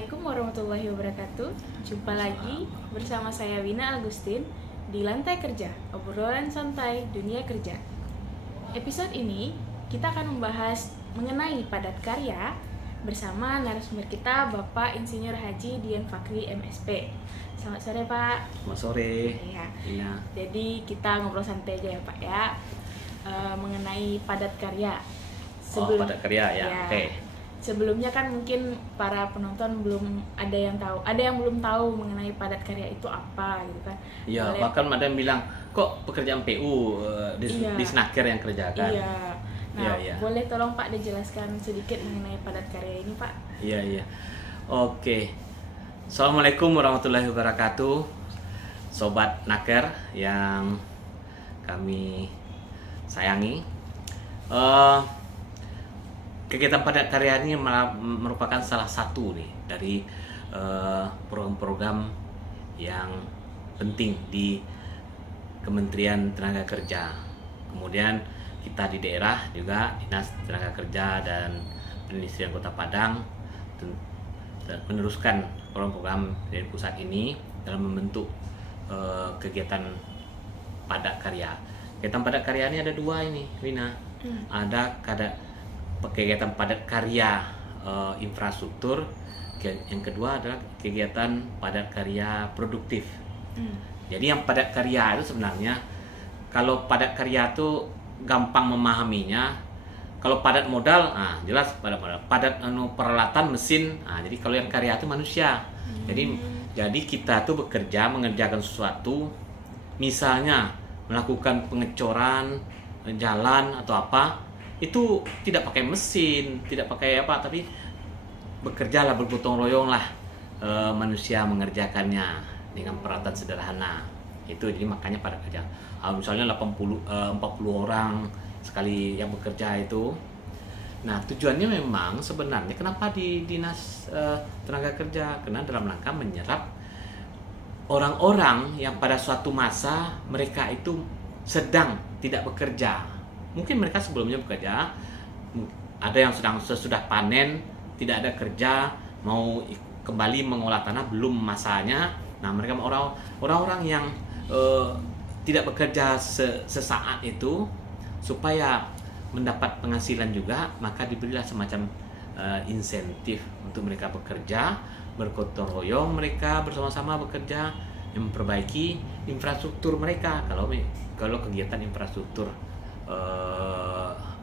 Assalamualaikum warahmatullahi wabarakatuh. Jumpa lagi bersama saya Wina Agustin di Lantai Kerja, obrolan santai dunia kerja. Episode ini kita akan membahas mengenai padat karya bersama narasumber kita Bapak Insinyur Haji Dian Fakri MSP. Selamat sore Pak. Selamat sore. Ya. Iya. Jadi kita ngobrol santai aja ya Pak ya, mengenai padat karya. Padat karya ya. Oke. Sebelumnya kan mungkin para penonton belum ada yang tahu, ada yang belum tahu mengenai padat karya itu apa gitu kan. Iya, bahkan ada yang bilang kok pekerjaan PU di Snaker yang kerjakan. Iya. Nah, boleh tolong Pak dijelaskan sedikit mengenai padat karya ini Pak? Iya. Oke. Assalamualaikum warahmatullahi wabarakatuh. Sobat Naker yang kami sayangi. Kegiatan padat karya ini merupakan salah satu nih dari program-program yang penting di Kementerian Tenaga Kerja. Kemudian kita di daerah juga Dinas Tenaga Kerja dan Perindustrian Kota Padang meneruskan program-program dari pusat ini dalam membentuk kegiatan padat karya. Kegiatan padat karya ini ada dua ini, Wina. Ada kegiatan padat karya infrastruktur, yang kedua adalah kegiatan padat karya produktif. Jadi yang padat karya itu sebenarnya, kalau padat karya itu gampang memahaminya. Kalau padat modal, jelas padat peralatan mesin. Jadi kalau yang karya itu manusia. Jadi kita tuh bekerja mengerjakan sesuatu, misalnya melakukan pengecoran jalan atau apa. Itu tidak pakai mesin, tidak pakai apa, tapi bekerjalah bergotong royong lah, manusia mengerjakannya dengan peralatan sederhana. Itu jadi makanya pada kerja. Misalnya 40 orang sekali yang bekerja itu. Nah, tujuannya memang sebenarnya kenapa di Dinas Tenaga Kerja? Karena dalam rangka menyerap orang-orang yang pada suatu masa mereka itu sedang tidak bekerja. Mungkin mereka sebelumnya bekerja, ada yang sesudah panen, tidak ada kerja, mau kembali mengolah tanah, belum masanya. Nah, mereka orang-orang yang tidak bekerja sesaat itu, supaya mendapat penghasilan juga, maka diberilah semacam insentif untuk mereka bekerja, bergotong royong mereka bersama-sama bekerja, memperbaiki infrastruktur mereka. Kalau kegiatan infrastruktur,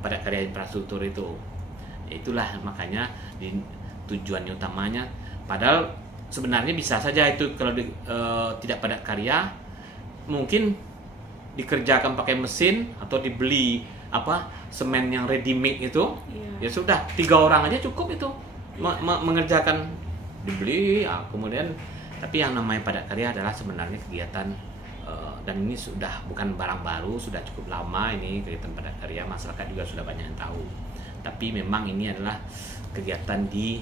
pada karya infrastruktur itulah makanya tujuannya utamanya. Padahal sebenarnya bisa saja itu kalau tidak padat karya, mungkin dikerjakan pakai mesin atau dibeli semen yang ready made itu. Ya sudah, 3 orang aja cukup itu mengerjakan, dibeli kemudian. Tapi yang namanya padat karya adalah sebenarnya kegiatan, dan ini sudah bukan barang baru, sudah cukup lama ini kegiatan padat karya, masyarakat juga sudah banyak yang tahu. Tapi memang ini adalah kegiatan di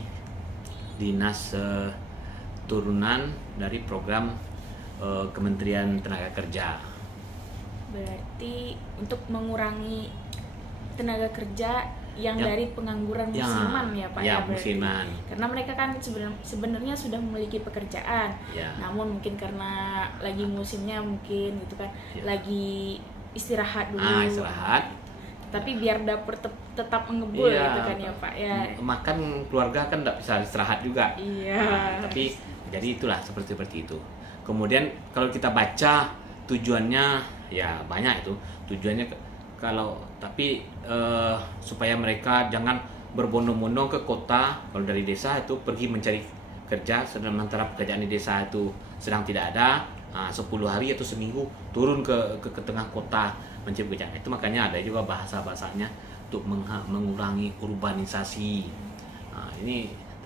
dinas turunan dari program Kementerian Tenaga Kerja. Berarti untuk mengurangi tenaga kerja yang dari pengangguran musiman ya Pak ya, musiman. Karena mereka kan sebenarnya sudah memiliki pekerjaan, namun mungkin karena lagi musimnya mungkin gitu kan, lagi istirahat dulu. Istirahat. Tapi biar dapur tetap mengebul gitu kan ya Pak ya. Makan keluarga kan tidak bisa istirahat juga. Tapi jadi itulah seperti itu. Kemudian kalau kita baca tujuannya ya banyak itu tujuannya. Tapi supaya mereka jangan berbondong-bondong ke kota. Kalau dari desa itu pergi mencari kerja, sementara pekerjaan di desa itu sedang tidak ada, 10 hari atau seminggu turun ke tengah kota mencari pekerjaan. Itu makanya ada juga bahasanya untuk mengurangi urbanisasi.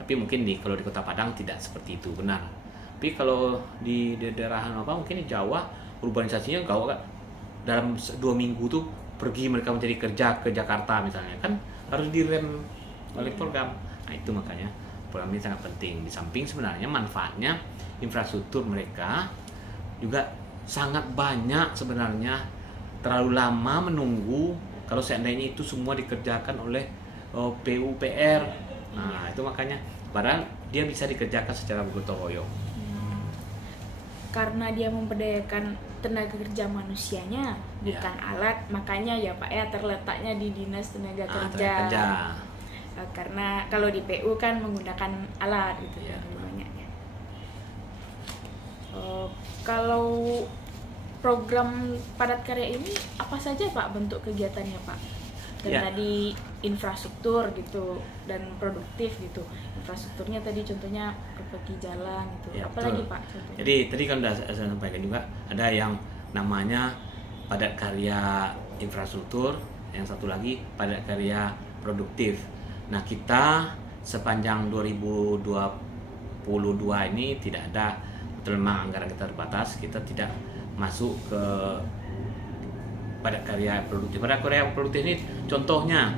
Tapi mungkin kalau di Kota Padang tidak seperti itu, benar. Tapi kalau di daerah mungkin di Jawa, urbanisasinya dalam 2 minggu tuh pergi mereka mencari kerja ke Jakarta misalnya, kan harus direm oleh program. Nah, itu makanya program ini sangat penting. Di samping sebenarnya manfaatnya infrastruktur mereka juga sangat banyak sebenarnya. Terlalu lama menunggu kalau seandainya itu semua dikerjakan oleh PUPR. Nah, itu makanya padahal dia bisa dikerjakan secara bergotong royong. Karena dia memberdayakan tenaga kerja manusianya, bukan alat, makanya ya Pak ya terletaknya di Dinas Tenaga Kerja. Karena kalau di PU kan menggunakan alat gitu ya banyaknya. Kalau program padat karya ini apa saja Pak bentuk kegiatannya Pak? Dan tadi infrastruktur gitu dan produktif gitu. Infrastrukturnya tadi contohnya perbaiki jalan gitu. Apalagi Pak contohnya? Jadi tadi kan sudah saya sampaikan juga ada yang namanya padat karya infrastruktur, yang satu lagi padat karya produktif. Nah, kita sepanjang 2022 ini tidak ada, betul memang anggaran kita terbatas, kita tidak masuk ke padat karya produktif. Padat karya produktif ini contohnya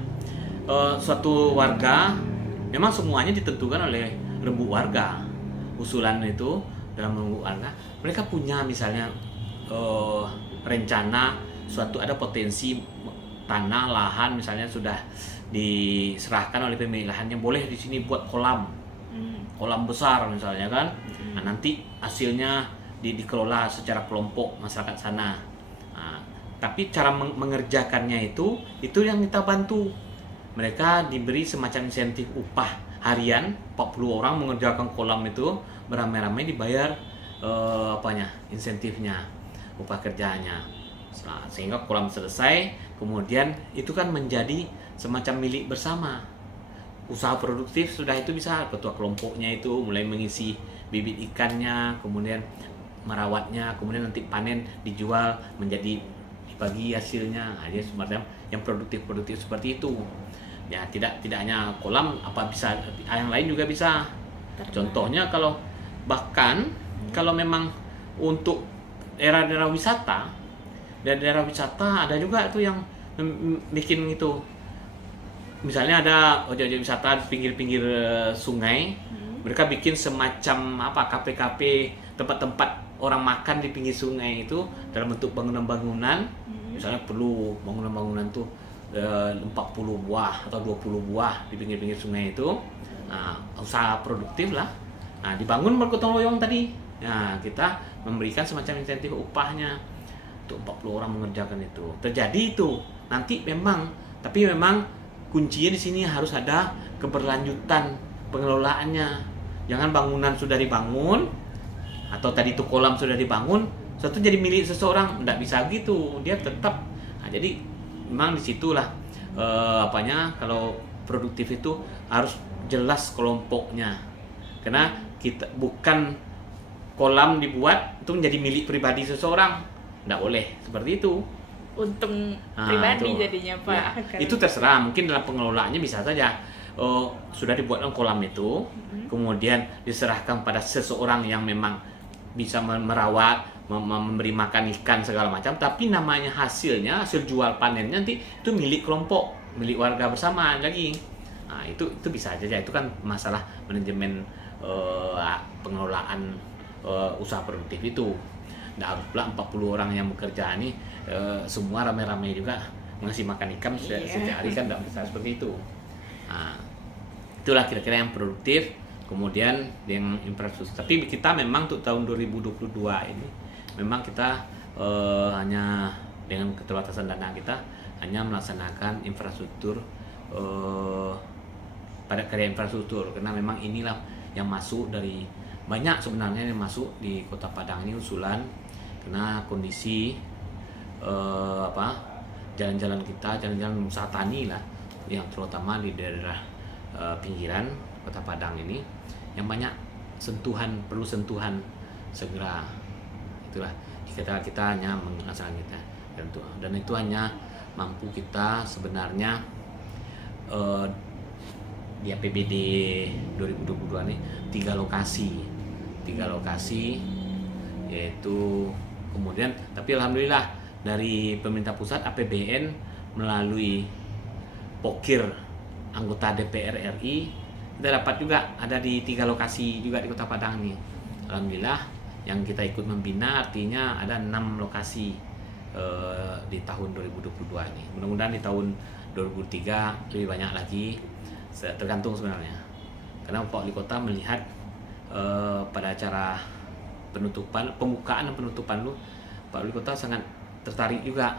suatu warga, memang semuanya ditentukan oleh rembuk warga. Usulan itu dalam rembuk warga, mereka punya misalnya rencana suatu, ada potensi tanah lahan misalnya sudah diserahkan oleh pemilik lahannya, boleh di sini buat kolam besar misalnya kan. Nah, nanti hasilnya dikelola secara kelompok masyarakat sana. Nah, tapi cara mengerjakannya itu yang kita bantu. Mereka diberi semacam insentif upah harian, 40 orang mengerjakan kolam itu beramai-ramai, dibayar insentifnya, upah kerjanya. Sehingga kolam selesai, kemudian itu kan menjadi semacam milik bersama. Usaha produktif sudah itu bisa ketua kelompoknya itu mulai mengisi bibit ikannya, kemudian merawatnya, kemudian nanti panen dijual menjadi dibagi hasilnya. Nah, dia semacam yang produktif seperti itu. Ya, tidak hanya kolam, apa bisa yang lain juga bisa. Contohnya kalau kalau memang untuk daerah-daerah wisata, daerah wisata ada juga tuh yang bikin itu. Misalnya ada objek-objek wisata di pinggir-pinggir sungai, mereka bikin semacam kafe-kafe, tempat-tempat orang makan di pinggir sungai itu dalam bentuk bangunan-bangunan. Misalnya perlu bangunan-bangunan tuh 40 buah atau 20 buah di pinggir-pinggir sungai itu. Nah, usaha produktif lah. Nah, dibangun bergotong royong tadi. Nah, kita memberikan semacam insentif upahnya untuk 40 orang mengerjakan itu. Terjadi itu nanti tapi memang kuncinya di sini harus ada keberlanjutan pengelolaannya. Jangan bangunan sudah dibangun atau tadi itu kolam sudah dibangun, suatu jadi milik seseorang, tidak bisa gitu. Dia tetap. Nah, jadi memang disitulah kalau produktif itu harus jelas kelompoknya. Karena kita bukan kolam dibuat itu menjadi milik pribadi seseorang, tidak boleh seperti itu. Untung pribadi jadinya Pak. Ya, itu terserah, mungkin dalam pengelolaannya bisa saja sudah dibuatkan kolam itu, kemudian diserahkan pada seseorang yang memang bisa merawat, memberi makan ikan segala macam, tapi namanya hasil jual panennya nanti itu milik kelompok, milik warga bersama lagi. Nah, itu bisa saja, itu kan masalah manajemen pengelolaan usaha produktif itu. Nah, harus pula 40 orang yang bekerja ini semua rame-rame juga ngasih makan ikan setiap hari, kan tidak bisa seperti itu. Nah, itulah kira-kira yang produktif. Kemudian yang infrastruktur. Tapi kita memang untuk tahun 2022 ini memang kita hanya dengan keterbatasan dana kita hanya melaksanakan infrastruktur padat karya infrastruktur, karena memang inilah yang masuk dari banyak sebenarnya yang masuk di Kota Padang ini usulan, karena kondisi jalan-jalan kita, jalan-jalan usaha tani lah, yang terutama di daerah pinggiran Kota Padang ini yang banyak perlu sentuhan segera. Itulah kita hanya mengasahkan kita, dan itu hanya mampu kita sebenarnya di APBD 2022 ini 3 lokasi, yaitu kemudian, tapi alhamdulillah dari pemerintah pusat APBN melalui Pokir anggota DPR RI kita dapat juga ada di 3 lokasi juga di Kota Padang nih. Alhamdulillah yang kita ikut membina, artinya ada 6 lokasi di tahun 2022 ini. Mudah-mudahan di tahun 2023 lebih banyak lagi, tergantung sebenarnya. Karena Pak Wali Kota melihat pada acara pembukaan dan penutupan lu, Pak Wali Kota sangat tertarik juga,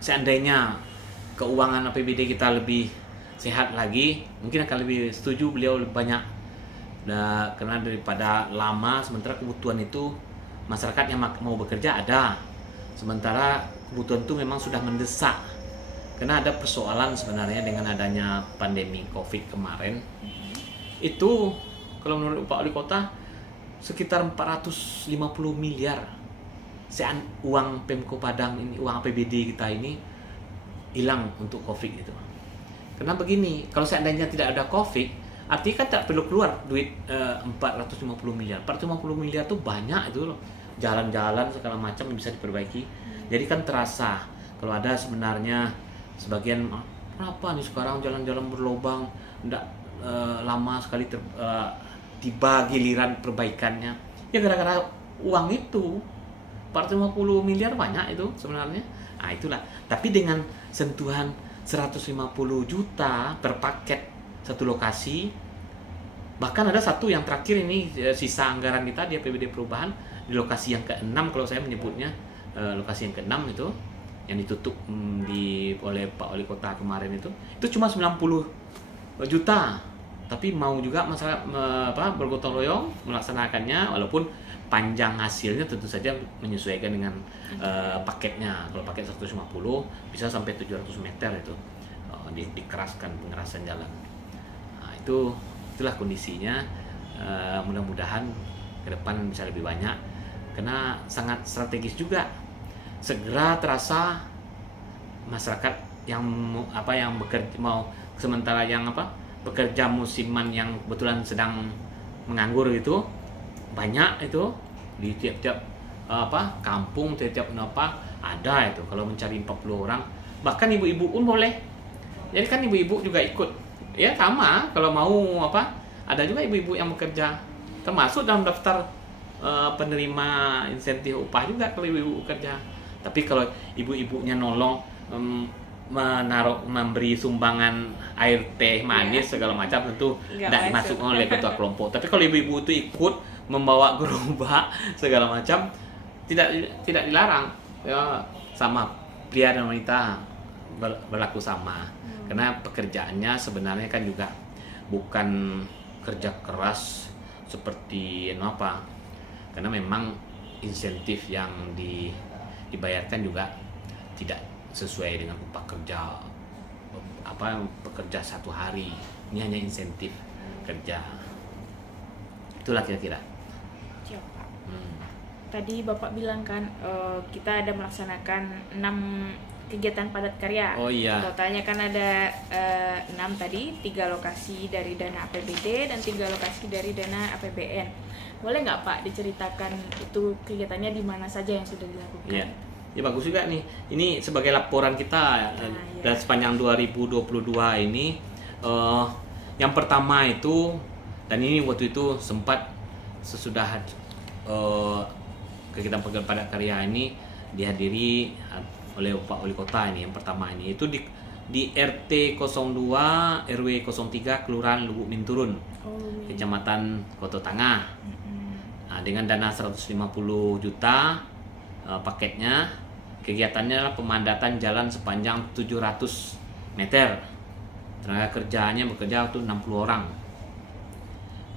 seandainya keuangan APBD kita lebih sehat lagi, mungkin akan lebih setuju beliau lebih banyak. Nah, karena daripada lama, sementara kebutuhan itu masyarakat yang mau bekerja ada, sementara kebutuhan itu memang sudah mendesak. Karena ada persoalan sebenarnya dengan adanya pandemi COVID kemarin. Itu kalau menurut Pak Wali Kota sekitar 450 miliar uang Pemko Padang ini, uang APBD kita ini hilang untuk COVID itu. Karena begini, kalau seandainya tidak ada COVID, artinya kan tak perlu keluar duit 450 miliar. 450 miliar itu banyak itu loh. Jalan-jalan segala macam bisa diperbaiki. Jadi kan terasa kalau ada sebenarnya sebagian, kenapa nih sekarang jalan-jalan berlobang, enggak lama sekali tiba giliran perbaikannya. Ya gara-gara uang itu 450 miliar banyak itu sebenarnya. Nah itulah. Tapi dengan sentuhan 150 juta per paket satu lokasi, bahkan ada satu yang terakhir ini sisa anggaran kita di APBD perubahan di lokasi yang ke-6 kalau saya menyebutnya, lokasi yang ke-6 itu yang ditutup oleh Pak Wali Kota kemarin itu cuma 90 juta, tapi mau juga masyarakat bergotong royong melaksanakannya, walaupun panjang hasilnya tentu saja menyesuaikan dengan paketnya. Kalau paket 150 bisa sampai 700 meter itu dikeraskan pengerasan jalan. Nah, itulah kondisinya. Mudah-mudahan ke depan bisa lebih banyak, karena sangat strategis juga. Segera terasa masyarakat yang bekerja sementara yang bekerja musiman yang kebetulan sedang menganggur itu banyak itu di tiap-tiap kampung, tiap-tiap ada itu. Kalau mencari 40 orang, bahkan ibu-ibu pun boleh. Jadi kan ibu-ibu juga ikut. Ya sama, kalau mau ada juga ibu-ibu yang bekerja, termasuk dalam daftar penerima insentif upah juga kalau ibu-ibu bekerja. Tapi kalau ibu-ibunya nolong memberi sumbangan air teh manis segala macam, tentu tidak masuk oleh ketua kelompok. Tapi kalau ibu-ibu itu ikut membawa gerobak segala macam, tidak dilarang. Ya, sama pria dan wanita berlaku sama. Karena pekerjaannya sebenarnya kan juga bukan kerja keras seperti karena memang insentif yang dibayarkan juga tidak sesuai dengan upah kerja pekerja satu hari. Ini hanya insentif kerja. Itulah kira-kira. Tadi Bapak bilang kan kita ada melaksanakan 6 kegiatan padat karya. Oh iya. Totalnya kan ada 6 tadi, 3 lokasi dari dana APBD dan 3 lokasi dari dana APBN. Boleh nggak Pak diceritakan itu kegiatannya di mana saja yang sudah dilakukan? Iya. Ya bagus juga nih. Ini sebagai laporan kita dan sepanjang 2022 ini. Yang pertama itu, dan ini waktu itu sempat sesudah kegiatan padat karya ini dihadiri oleh Pak Wali Kota ini. Yang pertama ini itu di RT 02 RW 03 Kelurahan Lubuk Minturun, Kecamatan Koto Tangah. Nah, dengan dana 150 juta paketnya, kegiatannya adalah pemandatan jalan sepanjang 700 meter. Tenaga kerjanya bekerja itu 60 orang.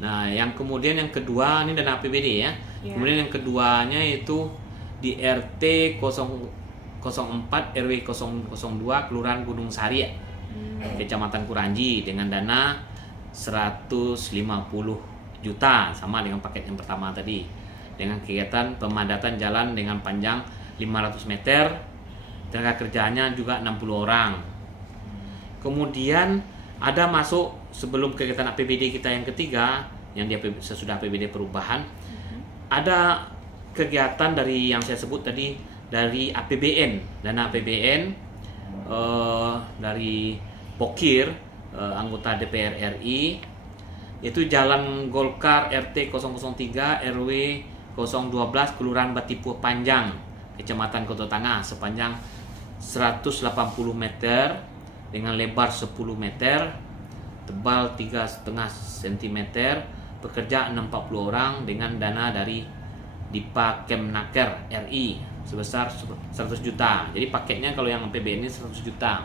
Nah, yang kemudian yang kedua ini dana APBD ya. Kemudian yang keduanya itu di RT 004 RW 002 Kelurahan Gunung Sari, Kecamatan Kuranji, dengan dana 150 juta, sama dengan paket yang pertama tadi, dengan kegiatan pemadatan jalan dengan panjang 500 meter, tenaga kerjanya juga 60 orang. Kemudian ada masuk sebelum kegiatan APBD kita yang ketiga, yang sesudah APBD perubahan, ada kegiatan dari yang saya sebut tadi, dari APBN, dana APBN dari Pokir, anggota DPR RI, yaitu Jalan Golkar RT 003 RW 012 Kelurahan Batipuh Panjang, Kecamatan Koto Tangah, sepanjang 180 meter dengan lebar 10 meter, tebal 3,5 cm, pekerja 640 orang dengan dana dari Dipa Kemnaker RI sebesar 100 juta. Jadi paketnya kalau yang APBN ini 100 juta.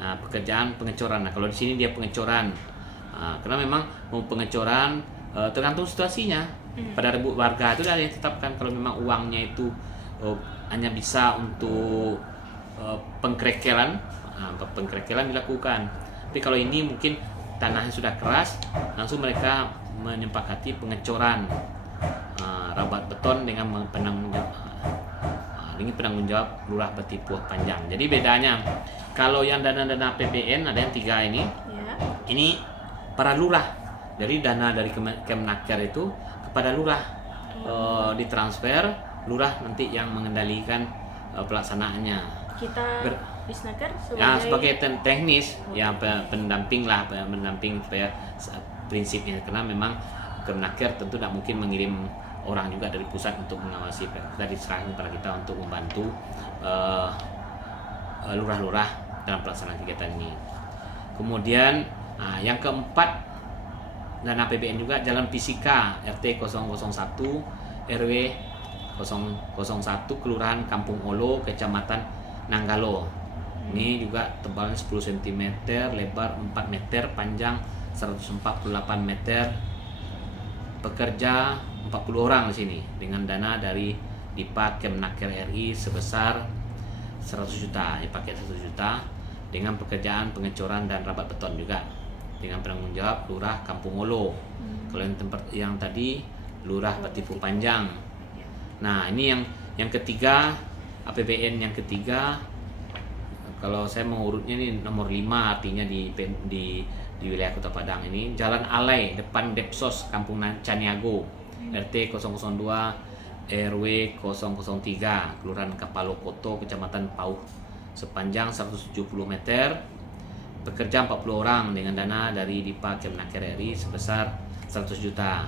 Pekerjaan pengecoran. Nah, kalau di sini dia pengecoran. Karena memang mau pengecoran tergantung situasinya. Pada warga itu ada yang ditetapkan kalau memang uangnya itu hanya bisa untuk pengkerekelan, pengkerekelan dilakukan. Tapi kalau ini mungkin tanahnya sudah keras, langsung mereka menyepakati pengecoran rabat beton dengan penanggung jawab. Ini penanggung jawab Lurah Betipuh Panjang. Jadi bedanya kalau yang dana-dana APBN ada yang 3 ini. Ya. Ini para lurah. Dari dana dari Kemnaker itu kepada lurah ditransfer, lurah nanti yang mengendalikan pelaksanaannya. Kita Disnaker sebagai teknis, ya pendamping lah, mendamping supaya prinsipnya, karena memang Kemnaker tentu tidak mungkin mengirim orang juga dari pusat untuk mengawasi. Kita diserahkan kepada kita untuk membantu lurah-lurah dalam pelaksanaan kegiatan ini. Kemudian yang keempat, dana APBN juga Jalan Fisika RT 001 RW 001 Kelurahan Kampung Olo, Kecamatan Nanggalo. Ini juga tebalnya 10 cm, lebar 4 meter, panjang 148 meter. Pekerja 40 orang di sini dengan dana dari Dipa Kemnaker RI sebesar 100 juta. Dipakai 100 juta dengan pekerjaan pengecoran dan rabat beton juga dengan penanggung jawab Lurah Kampung Olo. Kalau yang tempat yang tadi Lurah Betipuh Panjang. Nah, ini yang ketiga, APBN yang ketiga. Kalau saya mengurutnya ini nomor 5, artinya di wilayah Kota Padang ini Jalan Alai depan Depsos Kampung Caniago RT 002 RW 003 Kelurahan Kapalo Koto, Kecamatan Pauh, sepanjang 170 meter. Pekerja 40 orang dengan dana dari Dipa Kemnaker RI sebesar 100 juta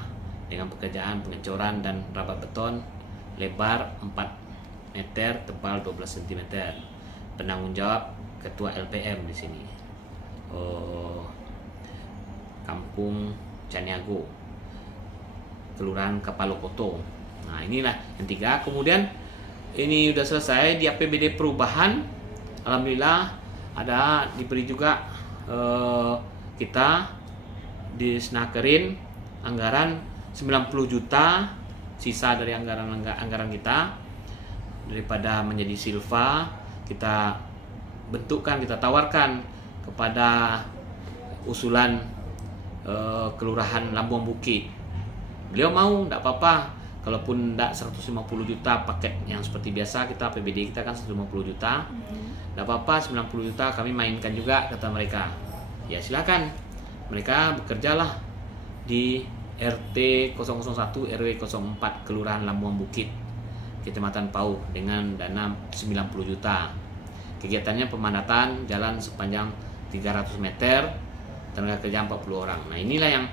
dengan pekerjaan pengecoran dan rabat beton, lebar 4 meter, tebal 12 cm. Penanggung jawab Ketua LPM di sini. Kampung Caniago, Kelurahan Kapalo Koto. Nah, inilah yang 3. Kemudian ini sudah selesai di APBD perubahan. Alhamdulillah ada diberi juga kita disnakerin anggaran 90 juta sisa dari anggaran kita. Daripada menjadi silva, kita bentukkan, kita tawarkan kepada usulan Kelurahan Labuan Bukit. Beliau mau, tidak apa-apa, kalaupun tidak 150 juta paket yang seperti biasa, kita APBD kita kan 150 juta, tidak apa-apa, 90 juta kami mainkan juga, kata mereka. Ya silakan, mereka bekerjalah di RT 001 RW 04 Kelurahan Labuan Bukit, Kecamatan Pauh dengan dana 90 juta. Kegiatannya pemanatan jalan sepanjang 300 meter, tenaga kerja 40 orang. Nah, inilah yang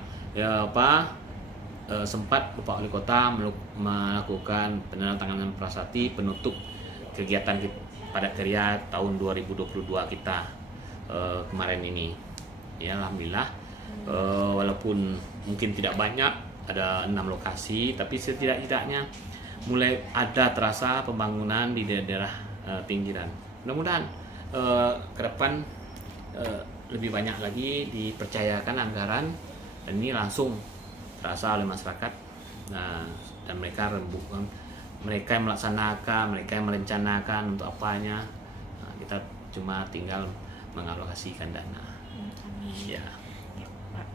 sempat Bapak Wali Kota melakukan penandatanganan prasasti penutup kegiatan Padat Karya tahun 2022 kita kemarin ini. Ya, alhamdulillah, walaupun mungkin tidak banyak, ada 6 lokasi, tapi setidak-tidaknya mulai ada terasa pembangunan di daerah pinggiran. Mudah-mudahan ke depan lebih banyak lagi dipercayakan anggaran, dan ini langsung terasa oleh masyarakat. Nah, dan mereka yang melaksanakan, mereka yang merencanakan untuk apanya. Nah, kita cuma tinggal mengalokasikan dana. Ya. Pak.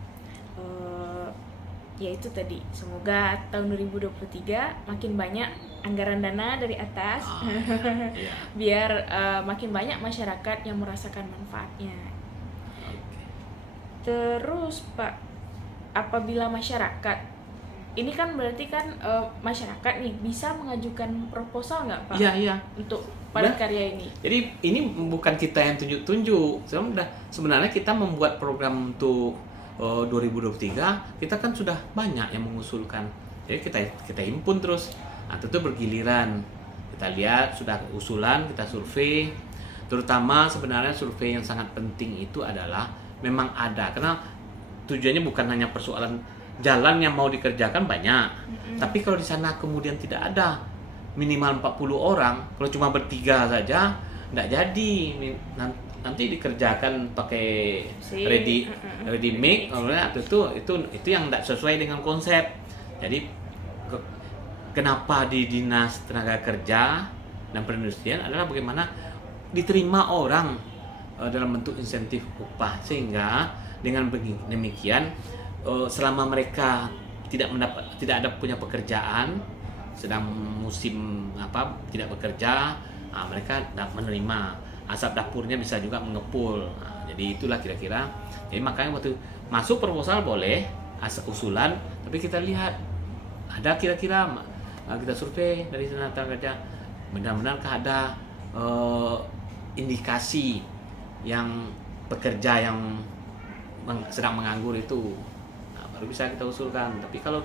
Ya itu tadi, semoga tahun 2023 makin banyak anggaran dana dari atas, Ya. biar makin banyak masyarakat yang merasakan manfaatnya. Terus Pak, apabila masyarakat, ini kan berarti kan masyarakat nih bisa mengajukan proposal nggak Pak? Iya. Untuk padat karya ini. Jadi ini bukan kita yang tunjuk-tunjuk. Sebenarnya kita membuat program untuk 2023, kita kan sudah banyak yang mengusulkan. Jadi kita himpun terus. Nah, tentu bergiliran. Kita lihat sudah usulan, kita survei. Terutama sebenarnya survei yang sangat penting itu adalah memang ada, karena tujuannya bukan hanya persoalan jalan yang mau dikerjakan banyak, tapi kalau di sana kemudian tidak ada minimal 40 orang, kalau cuma bertiga saja tidak jadi, nanti dikerjakan pakai ready make, itu yang tidak sesuai dengan konsep. Jadi kenapa di Dinas Tenaga Kerja dan Perindustrian adalah bagaimana diterima orang dalam bentuk insentif upah, sehingga dengan demikian selama mereka tidak ada punya pekerjaan, sedang musim tidak bekerja, mereka dapat menerima, asap dapurnya bisa juga mengepul. Jadi itulah kira-kira. Jadi makanya waktu masuk proposal boleh usulan, tapi kita lihat ada kira-kira kita survei dari tenaga kerja, benar-benarkah ada indikasi yang pekerja yang sedang menganggur itu, baru bisa kita usulkan. Tapi kalau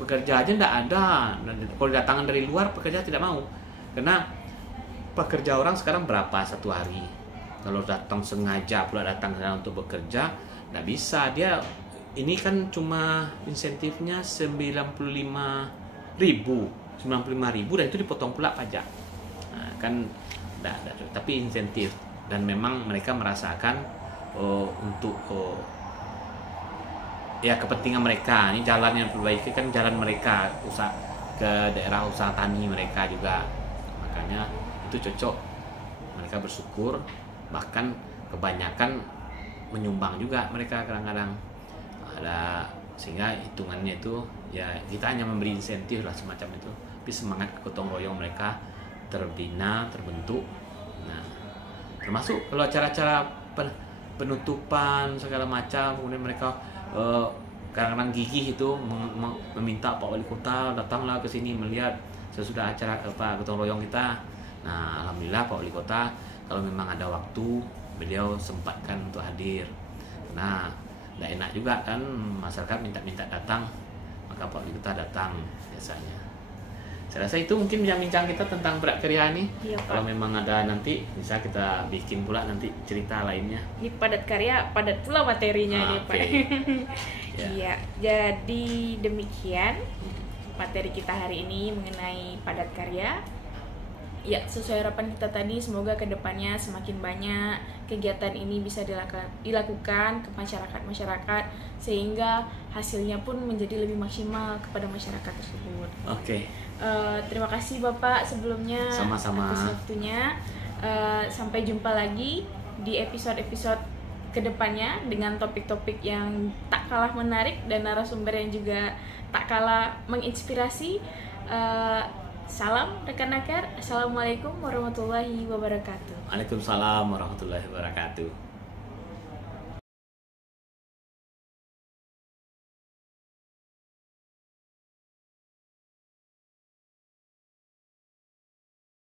pekerja aja tidak ada, kalau datangkan dari luar pekerja tidak mau, karena pekerja orang sekarang berapa satu hari, kalau datang sengaja pula datang untuk bekerja tidak bisa. Dia ini kan cuma insentifnya 95.000 dan itu dipotong pula pajak, kan tapi insentif, dan memang mereka merasakan untuk ya kepentingan mereka. Ini jalan yang diperbaiki kan jalan mereka, usaha ke daerah usaha tani mereka juga, makanya itu cocok. Mereka bersyukur, bahkan kebanyakan menyumbang juga mereka kadang-kadang ada, sehingga hitungannya itu ya kita hanya memberi insentif lah semacam itu, tapi semangat gotong royong mereka terbina, terbentuk. Nah, termasuk kalau acara-acara penutupan segala macam, kemudian mereka kadang-kadang gigih itu meminta Pak Wali Kota datanglah ke sini melihat sesudah acara gotong royong kita. Nah, alhamdulillah Pak Wali Kota kalau memang ada waktu beliau sempatkan untuk hadir. Nah, tidak enak juga kan masyarakat minta datang, maka Pak Wali Kota datang biasanya. Saya rasa itu mungkin bincang-bincang kita tentang prakarya ini. Iya, kalau memang ada nanti bisa kita bikin pula nanti cerita lainnya. Ini padat karya, padat pula materinya nih Pak. Iya, jadi demikian materi kita hari ini mengenai padat karya. Ya, sesuai harapan kita tadi, semoga kedepannya semakin banyak kegiatan ini bisa dilakukan ke masyarakat, sehingga hasilnya pun menjadi lebih maksimal kepada masyarakat tersebut. Oke. Terima kasih Bapak sebelumnya sama-sama atas waktunya. Sampai jumpa lagi di episode-episode kedepannya dengan topik-topik yang tak kalah menarik dan narasumber yang juga tak kalah menginspirasi. Salam rekan Nakar. Assalamualaikum warahmatullahi wabarakatuh. Waalaikumsalam warahmatullahi wabarakatuh.